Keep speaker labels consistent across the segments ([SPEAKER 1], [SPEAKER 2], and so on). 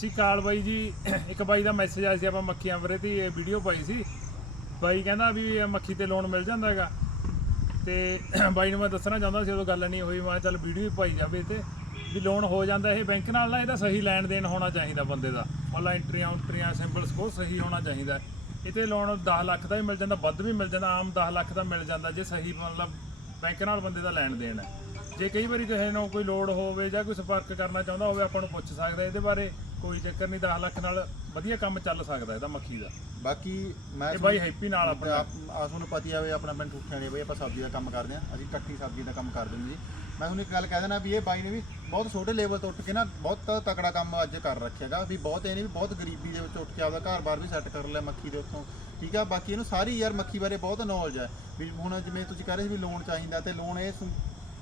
[SPEAKER 1] ਸੀ ਕਾਲ ਬਾਈ ਜੀ। ਇੱਕ ਬਾਈ ਦਾ ਮੈਸੇਜ ਆਇਆ ਸੀ, ਆਪਾਂ ਮੱਖੀਆਂ ਵਰੇ ਤੇ ਵੀਡੀਓ ਪਾਈ ਸੀ। ਬਾਈ ਕਹਿੰਦਾ ਵੀ ਇਹ ਮੱਖੀ ਤੇ ਲੋਨ ਮਿਲ ਜਾਂਦਾ ਹੈਗਾ। ਤੇ ਬਾਈ ਨੂੰ ਮੈਂ ਦੱਸਣਾ ਚਾਹੁੰਦਾ ਸੀ, ਉਦੋਂ ਗੱਲ ਨਹੀਂ ਹੋਈ, ਮੈਂ ਚੱਲ ਵੀਡੀਓ ਹੀ ਪਾਈ ਜਾਵੇ ਤੇ, ਵੀ ਲੋਨ ਹੋ ਜਾਂਦਾ ਇਹ ਬੈਂਕ ਨਾਲ ਨਾ, ਇਹਦਾ ਸਹੀ ਲੈਣ ਦੇਣ ਹੋਣਾ ਚਾਹੀਦਾ ਬੰਦੇ ਦਾ। ਮਤਲਬ ਐਂਟਰੀਆਂ ਉਂਟਰੀਆਂ ਸਿੰਬਲਸ ਬਹੁਤ ਸਹੀ ਹੋਣਾ ਚਾਹੀਦਾ। ਇਹ ਤੇ ਲੋਨ 10 ਲੱਖ ਦਾ ਵੀ ਮਿਲ ਜਾਂਦਾ, ਵੱਧ ਵੀ ਮਿਲ ਜਾਂਦਾ, ਆਮ 10 ਲੱਖ ਦਾ ਮਿਲ ਜਾਂਦਾ, ਜੇ ਸਹੀ ਮਤਲਬ ਬੈਂਕ ਨਾਲ ਬੰਦੇ ਦਾ ਲੈਣ ਦੇਣ ਹੈ। ਜੇ ਕਈ ਵਾਰੀ ਕਿਸੇ ਨੂੰ ਕੋਈ ਲੋੜ ਹੋਵੇ ਜਾਂ ਕੋਈ ਸੰਪਰਕ ਕਰਨਾ ਚਾਹੁੰਦਾ ਹੋਵੇ, ਆਪਾਂ ਨੂੰ ਪੁੱਛ ਸਕਦਾ ਇਹਦੇ ਬਾਰੇ ਕੋਈ ਚੱਕਰ ਨਹੀਂ 10 ਲੱਖ ਨਾਲ ਵਧੀਆ ਕੰਮ ਚੱਲ ਸਕਦਾ ਇਹਦਾ ਮੱਖੀ ਦਾ।
[SPEAKER 2] ਬਾਕੀ ਮੈਂ
[SPEAKER 1] ਇਹ ਬਾਈ ਹੈਪੀ ਨਾਲ
[SPEAKER 2] ਆਪਣੇ।
[SPEAKER 1] ਆਪਣਾ
[SPEAKER 2] ਆਪ ਆ ਤੁਹਾਨੂੰ ਪਤੀ ਆਵੇ ਆਪਣਾ ਪਿੰਡ ਠੁੱਠਿਆਂ ਨੇ ਬਈ ਆਪਾਂ ਸਬਜ਼ੀ ਦਾ ਕੰਮ ਕਰਦੇ ਆ ਅਸੀਂ ਇਕੱਠੀ ਸਬਜ਼ੀ ਦਾ ਕੰਮ ਕਰਦੇ ਹਾਂ ਜੀ ਮੈਂ ਤੁਹਾਨੂੰ ਇੱਕ ਗੱਲ ਕਹਿ ਦੇਣਾ ਵੀ ਇਹ ਬਾਈ ਨੇ ਵੀ ਬਹੁਤ ਛੋਟੇ ਲੈਵਲ ਤੋਂ ਉੱਠ ਕੇ ਨਾ ਬਹੁਤ ਤਕੜਾ ਕੰਮ ਅੱਜ ਕਰ ਰੱਖਿਆਗਾ ਵੀ ਬਹੁਤ ਇਹਨੇ ਵੀ ਬਹੁਤ ਗਰੀਬੀ ਦੇ ਵਿੱਚ ਉੱਠ ਕੇ ਆਪਦਾ ਘਰ-ਬਾਰ ਵੀ ਸੈੱਟ ਕਰ ਲਿਆ ਮੱਖੀ ਦੇ ਉੱਤੋਂ। ਠੀਕ ਆ ਬਾਕੀ ਇਹਨੂੰ ਸਾਰੀ ਯਾਰ ਮੱਖੀ ਬਾਰੇ ਬਹੁਤ ਨੌਲੇਜ ਹੈ ਵੀ ਹੁਣ ਜਿਵੇਂ ਤੁਸੀਂ ਕਹਿ ਰਹੇ ਸੀ ਵੀ ਲੋਨ ਚਾਹੀਦਾ ਤੇ ਲੋਨ ਇਹ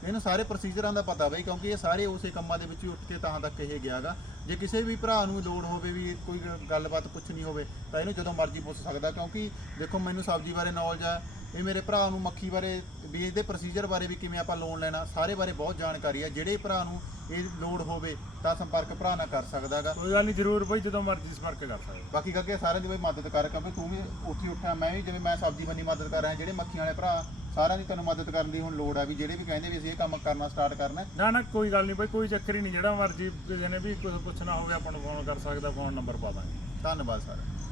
[SPEAKER 2] ਇਹਨੂੰ ਸਾਰੇ ਪ੍ਰੋਸੀਜਰਾਂ ਦਾ ਪਤਾ ਬਈ ਕਿਉਂਕਿ ਇਹ ਸਾਰੇ ਉਸੇ ਕੰਮਾਂ ਦੇ ਵਿੱਚ ਹੀ ਉੱਠ ਕੇ ਤਾਂ ਤੱਕ ਇਹ ਗਿਆਗਾ। ਜੇ ਕਿਸੇ ਵੀ ਭਰਾ ਨੂੰ ਲੋੜ ਹੋਵੇ ਵੀ ਕੋਈ ਗੱਲਬਾਤ ਪੁੱਛਣੀ ਹੋਵੇ ਤਾਂ ਇਹਨੂੰ ਜਦੋਂ ਮਰਜ਼ੀ ਪੁੱਛ ਸਕਦਾ ਕਿਉਂਕਿ ਦੇਖੋ ਮੈਨੂੰ ਸਬਜ਼ੀ ਬਾਰੇ ਨੌਲੇਜ ਹੈ ਇਹ ਮੇਰੇ ਭਰਾ ਨੂੰ ਮੱਖੀ ਬਾਰੇ ਵੀ ਇਹਦੇ ਪ੍ਰੋਸੀਜਰ ਬਾਰੇ ਵੀ ਕਿਵੇਂ ਆਪਾਂ ਲੋਨ ਲੈਣਾ ਸਾਰੇ ਬਾਰੇ ਬਹੁਤ ਜਾਣਕਾਰੀ ਹੈ ਜਿਹੜੇ ਭਰਾ ਨੂੰ ਇਹ ਲੋੜ ਹੋਵੇ ਤਾਂ ਸੰਪਰਕ ਭਰਾ ਨਾਲ ਕਰ ਸਕਦਾਗਾ।
[SPEAKER 1] ਕੋਈ ਗੱਲ ਨਹੀਂ ਜ਼ਰੂਰ ਬਾਈ ਜਦੋਂ ਮਰਜ਼ੀ ਸੰਪਰਕ ਕਰ ਸਕਦੇ।
[SPEAKER 2] ਬਾਕੀ ਕਰਕੇ ਸਾਰਿਆਂ ਦੀ ਬਈ ਮਦਦ ਕਰ ਕਿਉਂਕਿ ਤੂੰ ਵੀ ਉੱਥੇ ਉੱਠਿਆ ਮੈਂ ਵੀ ਜਿਵੇਂ ਮੈਂ ਸਬਜ਼ੀ ਬੰਨੀ ਮਦਦ ਕਰ ਰਿਹਾ ਜਿਹੜੇ ਮੱਖੀਆਂ ਵਾਲੇ ਭਰਾ ਸਾਰਿਆਂ ਦੀ ਤੈਨੂੰ ਮਦਦ ਕਰਨ ਦੀ ਹੁਣ ਲੋੜ ਆ ਵੀ ਜਿਹੜੇ ਵੀ ਕਹਿੰਦੇ ਵੀ ਅਸੀਂ ਇਹ ਕੰਮ ਕਰਨਾ ਸਟਾਰਟ ਕਰਨਾ
[SPEAKER 1] ਨਾ ਨਾ ਕੋਈ ਗੱਲ ਨਹੀਂ ਬਾਈ ਕੋਈ ਚੱਕਰ ਹੀ ਨਹੀਂ। ਜਿਹੜਾ ਮਰਜ਼ੀ ਕਿਸੇ ਨੇ ਵੀ ਕੁਝ ਪੁੱਛਣਾ ਹੋਵੇ ਆਪਾਂ ਨੂੰ ਫੋਨ ਕਰ ਸਕਦਾ ਫੋਨ ਨੰਬਰ ਪਾ ਦਾਂਗੇ।
[SPEAKER 2] ਧੰਨਵਾਦ ਸਾਰਿਆਂ ਦਾ।